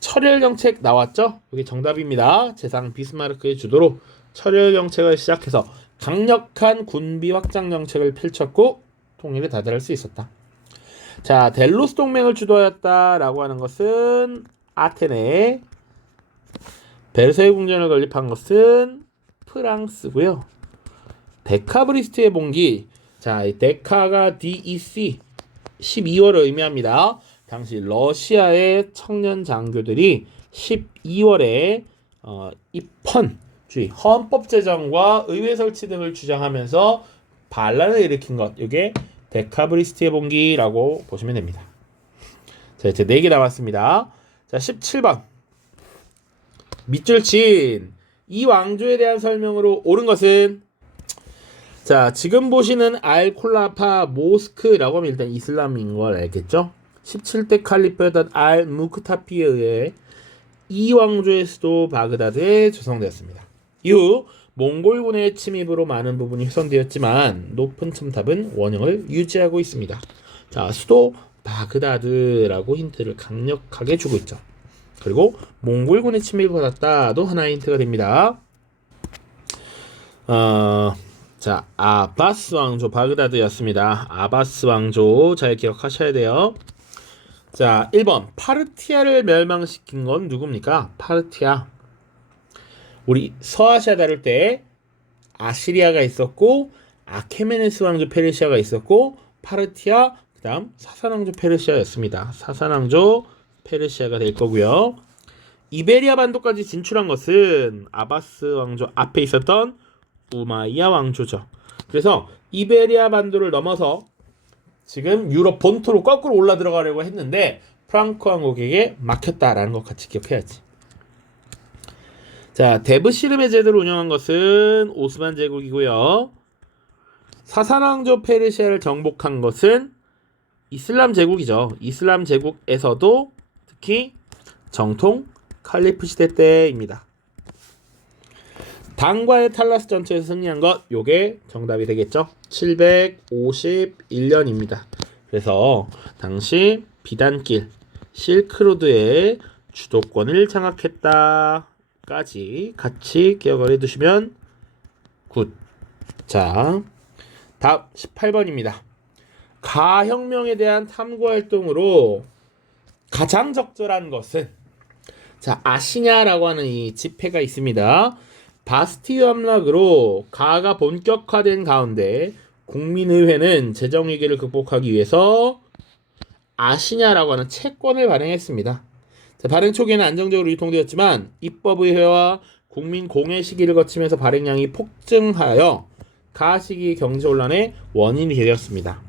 철혈 정책 나왔죠? 여기 정답입니다. 재상 비스마르크의 주도로 철혈 정책을 시작해서 강력한 군비 확장 정책을 펼쳤고 통일에 다다를 수 있었다. 자, 델로스 동맹을 주도하였다라고 하는 것은 아테네, 베르사유 궁전을 건립한 것은 프랑스고요. 데카브리스트의 봉기, 자, 이 데카가 DEC 12월을 의미합니다. 당시 러시아의 청년 장교들이 12월에 입헌주의, 헌법 제정과 의회 설치 등을 주장하면서 반란을 일으킨 것, 이게 데카브리스트의 봉기라고 보시면 됩니다. 자, 이제 4개 남았습니다. 자, 17번. 밑줄 친 이 왕조에 대한 설명으로 옳은 것은, 자, 지금 보시는 알콜라파 모스크라고 하면 일단 이슬람인 걸 알겠죠? 17대 칼리프였던 알 무크타피에 의해 이 왕조의 수도 바그다드에 조성되었습니다. 이후 몽골군의 침입으로 많은 부분이 훼손되었지만 높은 첨탑은 원형을 유지하고 있습니다. 자, 수도 바그다드라고 힌트를 강력하게 주고 있죠. 그리고 몽골군의 침입을 받았다도 하나의 힌트가 됩니다. 자, 아바스 왕조 바그다드였습니다. 아바스 왕조 잘 기억하셔야 돼요. 자, 1번 파르티아를 멸망시킨 건 누굽니까? 파르티아. 우리 서아시아 다룰 때 아시리아가 있었고 아케메네스 왕조 페르시아가 있었고 파르티아, 그 다음 사산왕조 페르시아였습니다. 사산왕조 페르시아가 될 거고요. 이베리아 반도까지 진출한 것은 아바스 왕조 앞에 있었던 우마이야 왕조죠. 그래서 이베리아 반도를 넘어서 지금 유럽 본토로 거꾸로 올라 들어가려고 했는데 프랑크 왕국에게 막혔다라는 것 같이 기억해야지. 자, 데브시르메 제도를 운영한 것은 오스만 제국이고요. 사산왕조 페르시아를 정복한 것은 이슬람 제국이죠. 이슬람 제국에서도 특히 정통 칼리프 시대 때입니다. 당과의 탈라스 전투에서 승리한 것, 요게 정답이 되겠죠. 751년입니다. 그래서 당시 비단길 실크로드의 주도권을 장악했다까지 같이 기억을 해두시면 굿. 자, 다음 18번입니다. 가혁명에 대한 탐구활동으로 가장 적절한 것은, 자, 아시냐라고 하는 이 지폐가 있습니다. 바스티유 함락으로 가가 본격화된 가운데 국민의회는 재정위기를 극복하기 위해서 아시냐라고 하는 채권을 발행했습니다. 자, 발행 초기에는 안정적으로 유통되었지만 입법의회와 국민 공회 시기를 거치면서 발행량이 폭증하여 가 시기 경제혼란의 원인이 되었습니다.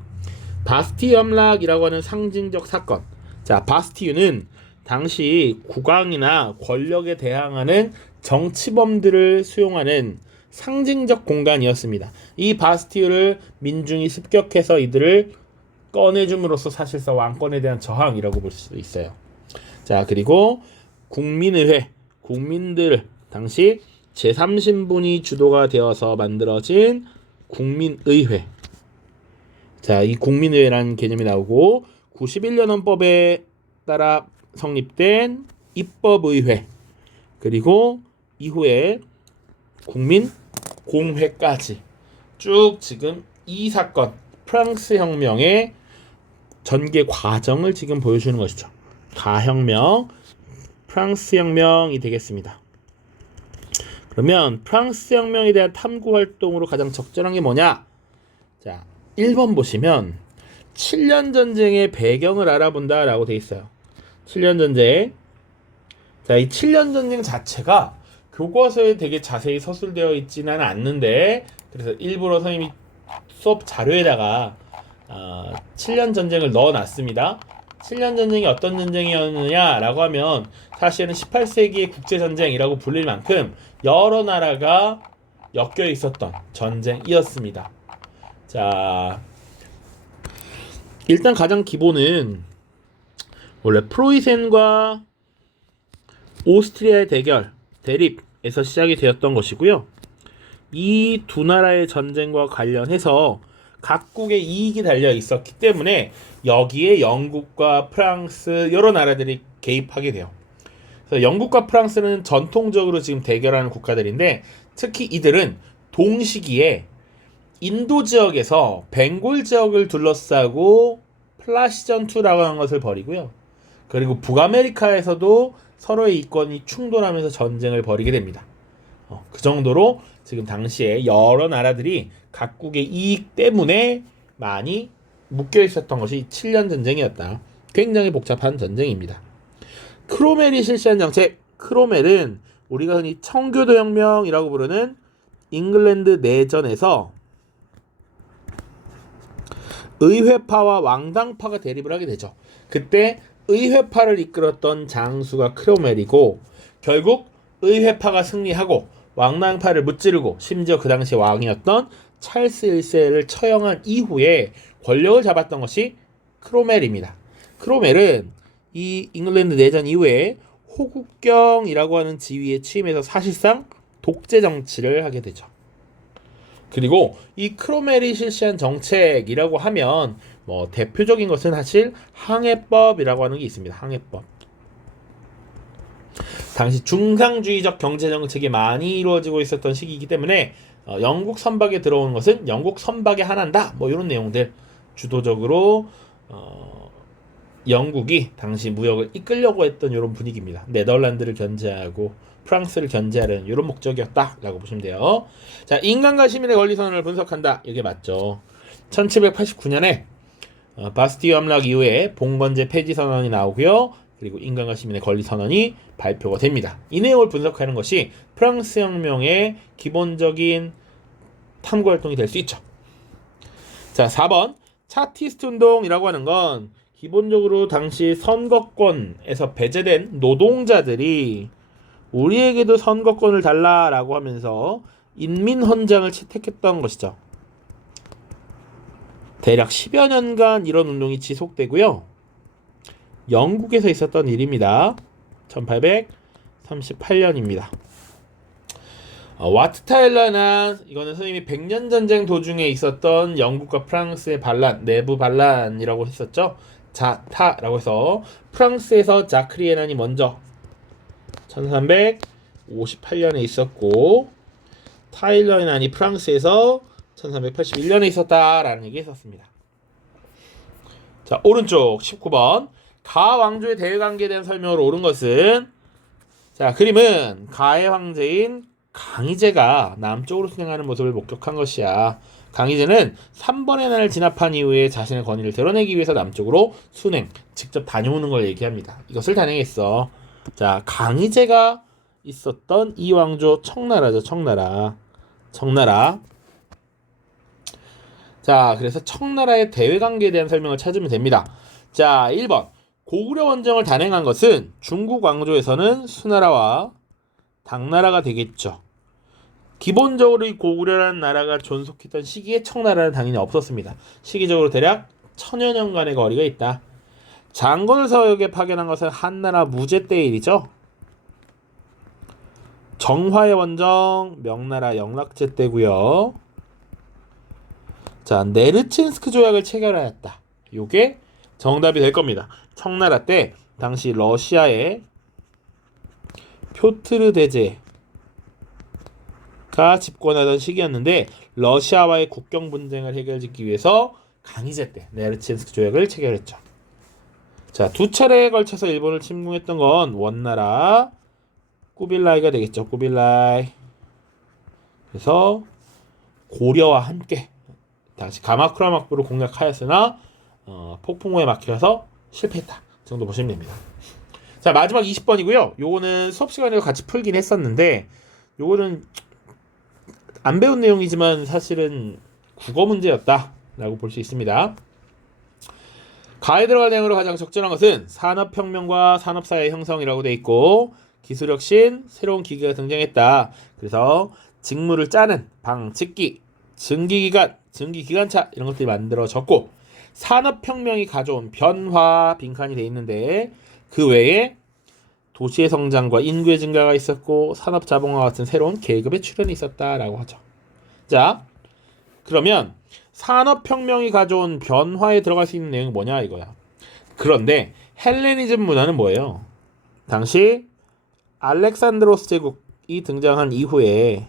바스티유 함락이라고 하는 상징적 사건. 자, 바스티유는 당시 국왕이나 권력에 대항하는 정치범들을 수용하는 상징적 공간이었습니다. 이 바스티유를 민중이 습격해서 이들을 꺼내줌으로써 사실상 왕권에 대한 저항이라고 볼 수 있어요. 자, 그리고 국민의회, 국민들, 당시 제3신분이 주도가 되어서 만들어진 국민의회. 자, 이 국민의회라는 개념이 나오고 91년 헌법에 따라 성립된 입법의회, 그리고 이후에 국민공회까지 쭉 지금 이 사건, 프랑스 혁명의 전개 과정을 지금 보여주는 것이죠. 가혁명, 프랑스 혁명이 되겠습니다. 그러면 프랑스 혁명에 대한 탐구 활동으로 가장 적절한 게 뭐냐? 자, 1번 보시면 7년 전쟁의 배경을 알아본다라고 돼 있어요. 7년 전쟁. 자, 이 7년 전쟁 자체가 교과서에 되게 자세히 서술되어 있지는 않는데, 그래서 일부러 선생님이 수업 자료에다가 7년 전쟁을 넣어놨습니다. 7년 전쟁이 어떤 전쟁이었느냐라고 하면 사실은 18세기의 국제전쟁이라고 불릴 만큼 여러 나라가 엮여 있었던 전쟁이었습니다. 자, 일단 가장 기본은 원래 프로이센과 오스트리아의 대립에서 시작이 되었던 것이고요. 이 두 나라의 전쟁과 관련해서 각국의 이익이 달려 있었기 때문에 여기에 영국과 프랑스 여러 나라들이 개입하게 돼요. 그래서 영국과 프랑스는 전통적으로 지금 대결하는 국가들인데 특히 이들은 동시기에 인도 지역에서 벵골 지역을 둘러싸고 플라시 전투라고 하는 것을 벌이고요. 그리고 북아메리카에서도 서로의 이권이 충돌하면서 전쟁을 벌이게 됩니다. 그 정도로 지금 당시에 여러 나라들이 각국의 이익 때문에 많이 묶여 있었던 것이 7년 전쟁이었다. 굉장히 복잡한 전쟁입니다. 크로멜이 실시한 정책, 크로멜은 우리가 흔히 청교도 혁명이라고 부르는 잉글랜드 내전에서 의회파와 왕당파가 대립을 하게 되죠. 그때 의회파를 이끌었던 장수가 크로멜이고 결국 의회파가 승리하고 왕당파를 무찌르고 심지어 그 당시 왕이었던 찰스 1세를 처형한 이후에 권력을 잡았던 것이 크로멜입니다. 크로멜은 이 잉글랜드 내전 이후에 호국경이라고 하는 지위에 취임해서 사실상 독재 정치를 하게 되죠. 그리고 이 크로멜이 실시한 정책이라고 하면 대표적인 것은 사실 항해법이라고 하는 게 있습니다. 항해법. 당시 중상주의적 경제 정책이 많이 이루어지고 있었던 시기이기 때문에 영국 선박에 들어오는 것은 영국 선박에 한한다. 이런 내용들 주도적으로 영국이 당시 무역을 이끌려고 했던 이런 분위기입니다. 네덜란드를 견제하고 프랑스를 견제하려는 이런 목적이었다라고 보시면 돼요. 자, 인간과 시민의 권리선언을 분석한다. 이게 맞죠. 1789년에 바스티유 함락 이후에 봉건제 폐지 선언이 나오고요. 그리고 인간과 시민의 권리 선언이 발표가 됩니다. 이 내용을 분석하는 것이 프랑스 혁명의 기본적인 탐구 활동이 될 수 있죠. 자, 4번 차티스트 운동이라고 하는 건 기본적으로 당시 선거권에서 배제된 노동자들이 우리에게도 선거권을 달라라고 하면서 인민헌장을 채택했던 것이죠. 대략 10여 년간 이런 운동이 지속되고요. 영국에서 있었던 일입니다. 1838년입니다. 와트타일러난 이거는 선생님이 100년 전쟁 도중에 있었던 영국과 프랑스의 반란, 내부 반란이라고 했었죠. 자타라고 해서 프랑스에서 자크리에난이 먼저 1358년에 있었고 타일러난이 프랑스에서 1381년에 있었다라는 얘기 했었습니다. 자, 오른쪽 19번 가 왕조의 대외관계에 대한 설명으로 옳은 것은 자, 그림은 가의 황제인 강희제가 남쪽으로 순행하는 모습을 목격한 것이야. 강희제는 3번의 난을 진압한 이후에 자신의 권위를 드러내기 위해서 남쪽으로 순행, 직접 다녀오는 걸 얘기합니다. 이것을 단행했어. 자, 강희제가 있었던 이 왕조 청나라죠. 청나라. 자, 그래서 청나라의 대외관계에 대한 설명을 찾으면 됩니다. 자, 1번 고구려 원정을 단행한 것은 중국 왕조에서는 수나라와 당나라가 되겠죠. 기본적으로 이 고구려라는 나라가 존속했던 시기에 청나라는 당연히 없었습니다. 시기적으로 대략 1000여 년간의 거리가 있다. 장건을 서역에 파견한 것은 한나라 무제 때의 일이죠. 정화의 원정 명나라 영락제 때고요. 자, 네르친스크 조약을 체결하였다. 요게 정답이 될 겁니다. 청나라 때 당시 러시아의 표트르 대제가 집권하던 시기였는데 러시아와의 국경 분쟁을 해결짓기 위해서 강희제 때 네르친스크 조약을 체결했죠. 자, 두 차례에 걸쳐서 일본을 침공했던 건 원나라 꾸빌라이가 되겠죠. 꾸빌라이. 그래서 고려와 함께 당시 가마쿠라 막부를 공략하였으나 폭풍우에 막혀서 실패했다. 그 정도 보시면 됩니다. 자, 마지막 20번이고요. 요거는 수업 시간에 같이 풀긴 했었는데 요거는 안 배운 내용이지만 사실은 국어 문제였다라고 볼 수 있습니다. 가에 들어갈 내용으로 가장 적절한 것은 산업혁명과 산업사회 형성이라고 돼 있고 기술혁신, 새로운 기계가 등장했다. 그래서 직무를 짜는 방직기, 증기기관, 증기기관차 이런 것들이 만들어졌고 산업혁명이 가져온 변화 빈칸이 돼 있는데 그 외에 도시의 성장과 인구의 증가가 있었고 산업자본과 같은 새로운 계급의 출현이 있었다라고 하죠. 자, 그러면 산업혁명이 가져온 변화에 들어갈 수 있는 내용이 뭐냐 이거야. 그런데 헬레니즘 문화는 뭐예요? 당시 알렉산드로스 제국이 등장한 이후에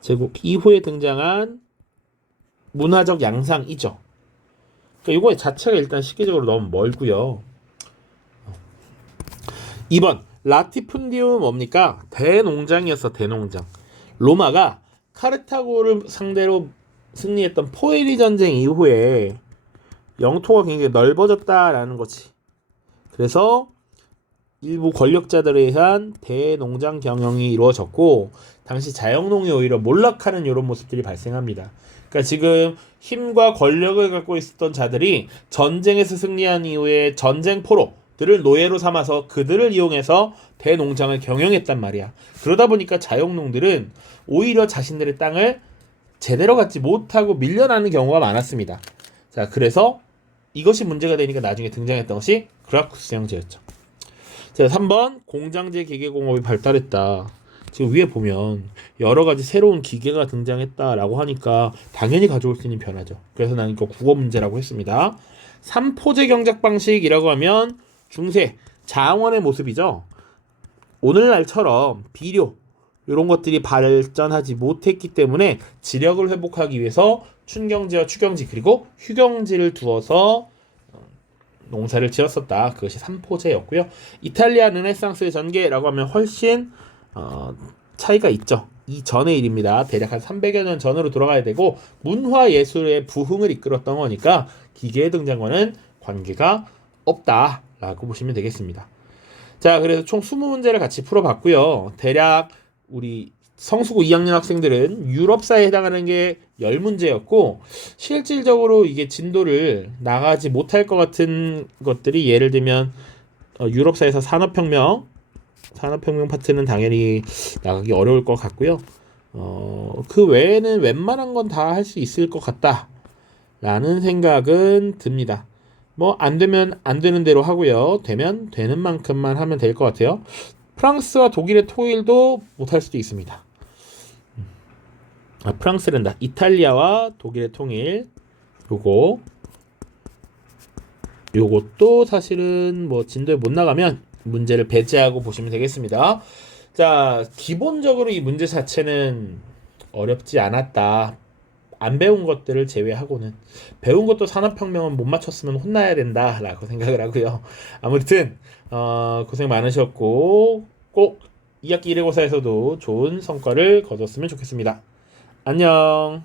제국 이후에 등장한 문화적 양상이죠. 그러니까 이거 자체가 일단 시기적으로 너무 멀고요. 2번 라티푼디움은 뭡니까? 대농장이었어. 대농장. 로마가 카르타고를 상대로 승리했던 포에리 전쟁 이후에 영토가 굉장히 넓어졌다라는 거지. 그래서 일부 권력자들에 의한 대농장 경영이 이루어졌고 당시 자영농이 오히려 몰락하는 이런 모습들이 발생합니다. 그러니까 지금 힘과 권력을 갖고 있었던 자들이 전쟁에서 승리한 이후에 전쟁포로들을 노예로 삼아서 그들을 이용해서 대농장을 경영했단 말이야. 그러다 보니까 자영농들은 오히려 자신들의 땅을 제대로 갖지 못하고 밀려나는 경우가 많았습니다. 자, 그래서 이것이 문제가 되니까 나중에 등장했던 것이 그라쿠스 형제였죠. 자, 3번 공장제 기계공업이 발달했다. 지금 위에 보면 여러 가지 새로운 기계가 등장했다라고 하니까 당연히 가져올 수 있는 변화죠. 그래서 나는 이거 국어 문제라고 했습니다. 3포제 경작 방식이라고 하면 중세 장원의 모습이죠. 오늘날처럼 비료 이런 것들이 발전하지 못했기 때문에 지력을 회복하기 위해서 춘경지와 추경지 그리고 휴경지를 두어서 농사를 지었었다. 그것이 삼포제였고요. 이탈리아 르네상스의 전개라고 하면 훨씬 차이가 있죠. 이전의 일입니다. 대략 한 300여 년 전으로 돌아가야 되고 문화예술의 부흥을 이끌었던 거니까 기계의 등장과는 관계가 없다라고 보시면 되겠습니다. 자, 그래서 총 20문제를 같이 풀어봤고요. 대략 우리 성수고 2학년 학생들은 유럽사에 해당하는 게 10문제였고 실질적으로 이게 진도를 나가지 못할 것 같은 것들이 예를 들면 유럽사에서 산업혁명 파트는 당연히 나가기 어려울 것 같고요. 그 외에는 웬만한 건 다 할 수 있을 것 같다라는 생각은 듭니다. 뭐 안 되면 안 되는 대로 하고요. 되면 되는 만큼만 하면 될 것 같아요. 프랑스와 독일의 토일도 못할 수도 있습니다. 프랑스랜다. 이탈리아와 독일의 통일. 요것도 사실은 뭐 진도에 못 나가면 문제를 배제하고 보시면 되겠습니다. 자, 기본적으로 이 문제 자체는 어렵지 않았다. 안 배운 것들을 제외하고는 배운 것도 산업혁명은 못 맞췄으면 혼나야 된다라고 생각을 하고요. 아무튼 고생 많으셨고 꼭 2학기 1회고사에서도 좋은 성과를 거뒀으면 좋겠습니다. 안녕.